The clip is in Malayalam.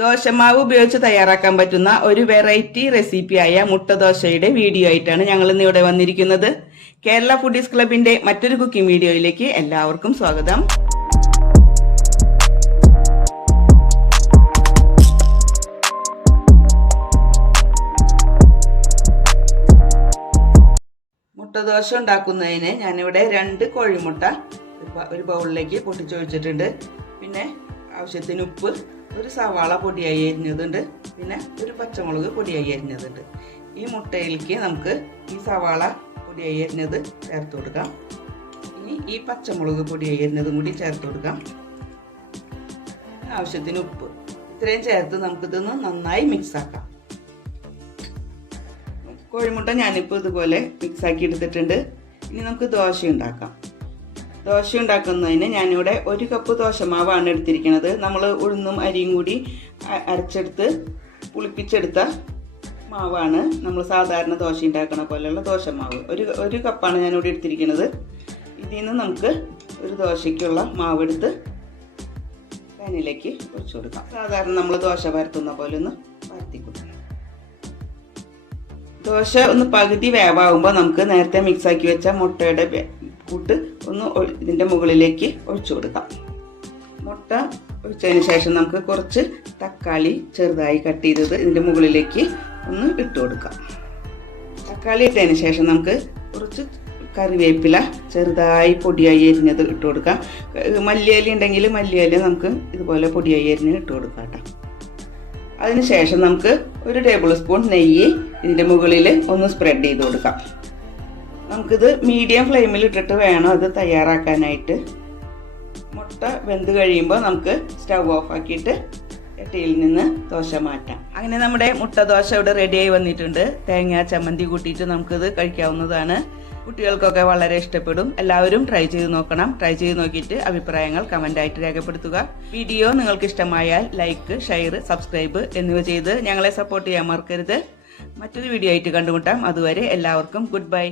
ദോശമാവ് ഉപയോഗിച്ച് തയ്യാറാക്കാൻ പറ്റുന്ന ഒരു വെറൈറ്റി റെസിപ്പിയായ മുട്ട ദോശയുടെ വീഡിയോ ആയിട്ടാണ് ഞങ്ങൾ ഇന്ന് ഇവിടെ വന്നിരിക്കുന്നത്. കേരള ഫുഡീസ് ക്ലബിന്റെ മറ്റൊരു കുക്കിംഗ് വീഡിയോയിലേക്ക് എല്ലാവർക്കും സ്വാഗതം. മുട്ട ദോശ ഉണ്ടാക്കുന്നതിന് ഞാനിവിടെ 2 കോഴിമുട്ട ഒരു ബൗളിലേക്ക് പൊട്ടിച്ചൊഴിച്ചിട്ടുണ്ട്. പിന്നെ ആവശ്യത്തിന് ഉപ്പ്, ഒരു സവാള പൊടിയായി അരിഞ്ഞതുണ്ട്, പിന്നെ ഒരു പച്ചമുളക് പൊടിയായി അരിഞ്ഞതുണ്ട്. ഈ മുട്ടയിലേക്ക് നമുക്ക് ഈ സവാള പൊടിയായി അരിഞ്ഞത് ചേർത്ത് കൊടുക്കാം. ഇനി ഈ പച്ചമുളക് പൊടിയായി അരിഞ്ഞതും കൂടി ചേർത്ത് കൊടുക്കാം. ആവശ്യത്തിന് ഉപ്പ്, ഇത്രയും ചേർത്ത് നമുക്കിതൊന്ന് നന്നായി മിക്സ് ആക്കാം. കോഴിമുട്ട ഞാനിപ്പോൾ ഇതുപോലെ മിക്സ് ആക്കി എടുത്തിട്ടുണ്ട്. ഇനി നമുക്ക് ദോശ ഉണ്ടാക്കാം. ദോശ ഉണ്ടാക്കുന്നതിന് ഞാനിവിടെ 1 കപ്പ് ദോശമാവാണ് എടുത്തിരിക്കുന്നത്. നമ്മൾ ഉഴുന്നും അരിയും കൂടി അരച്ചെടുത്ത് പുളിപ്പിച്ചെടുത്ത മാവാണ്. നമ്മൾ സാധാരണ ദോശ ഉണ്ടാക്കുന്ന പോലെയുള്ള ദോശമാവ് ഒരു കപ്പാണ് ഞാനിവിടെ എടുത്തിരിക്കുന്നത്. ഇതിൽ നിന്ന് നമുക്ക് ഒരു ദോശയ്ക്കുള്ള മാവ് എടുത്ത് പാനിലേക്ക് ഒഴിച്ചു കൊടുക്കാം. സാധാരണ നമ്മൾ ദോശ പരത്തുന്ന പോലെ ഒന്ന് പരത്തി കൊടുക്കാം. ദോശ ഒന്ന് പകുതി വേവാകുമ്പോൾ നമുക്ക് നേരത്തെ മിക്സാക്കി വെച്ച മുട്ടയുടെ കൂട്ട് ഒന്ന് ഇതിൻ്റെ മുകളിലേക്ക് ഒഴിച്ചു കൊടുക്കാം. മുട്ട ഒഴിച്ചതിന് ശേഷം നമുക്ക് കുറച്ച് തക്കാളി ചെറുതായി കട്ട് ചെയ്തത് ഇതിൻ്റെ മുകളിലേക്ക് ഒന്ന് ഇട്ട് കൊടുക്കാം. തക്കാളി ഇട്ടതിന് ശേഷം നമുക്ക് കുറച്ച് കറിവേപ്പില ചെറുതായി പൊടിയായി അരിഞ്ഞത് ഇട്ട് കൊടുക്കാം. മല്ലിയില ഉണ്ടെങ്കിൽ മല്ലിയില നമുക്ക് ഇതുപോലെ പൊടിയായി അരിഞ്ഞ് ഇട്ട് കൊടുക്കാം കേട്ടോ. അതിനുശേഷം നമുക്ക് 1 ടേബിൾ സ്പൂൺ നെയ്യ് ഇതിൻ്റെ മുകളിൽ ഒന്ന് സ്പ്രെഡ് ചെയ്ത് കൊടുക്കാം. നമുക്കിത് മീഡിയം ഫ്ലെയിമിൽ ഇട്ടിട്ട് വേണം അത് തയ്യാറാക്കാനായിട്ട്. മുട്ട വെന്ത് കഴിയുമ്പോൾ നമുക്ക് സ്റ്റവ് ഓഫ് ആക്കിയിട്ട് ചട്ടിയിൽ നിന്ന് ദോശ മാറ്റാം. അങ്ങനെ നമ്മുടെ മുട്ട ദോശ ഇവിടെ റെഡിയായി വന്നിട്ടുണ്ട്. തേങ്ങ ചമ്മന്തി കൂട്ടിയിട്ട് നമുക്കിത് കഴിക്കാവുന്നതാണ്. കുട്ടികൾക്കൊക്കെ വളരെ ഇഷ്ടപ്പെടും. എല്ലാവരും ട്രൈ ചെയ്ത് നോക്കണം. ട്രൈ ചെയ്ത് നോക്കിയിട്ട് അഭിപ്രായങ്ങൾ കമൻ്റായിട്ട് രേഖപ്പെടുത്തുക. വീഡിയോ നിങ്ങൾക്ക് ഇഷ്ടമായാൽ ലൈക്ക്, ഷെയർ, സബ്സ്ക്രൈബ് എന്നിവ ചെയ്ത് ഞങ്ങളെ സപ്പോർട്ട് ചെയ്യാൻ മറക്കരുത്. മറ്റൊരു വീഡിയോ ആയിട്ട് കണ്ടുമുട്ടാം. അതുവരെ എല്ലാവർക്കും ഗുഡ് ബൈ.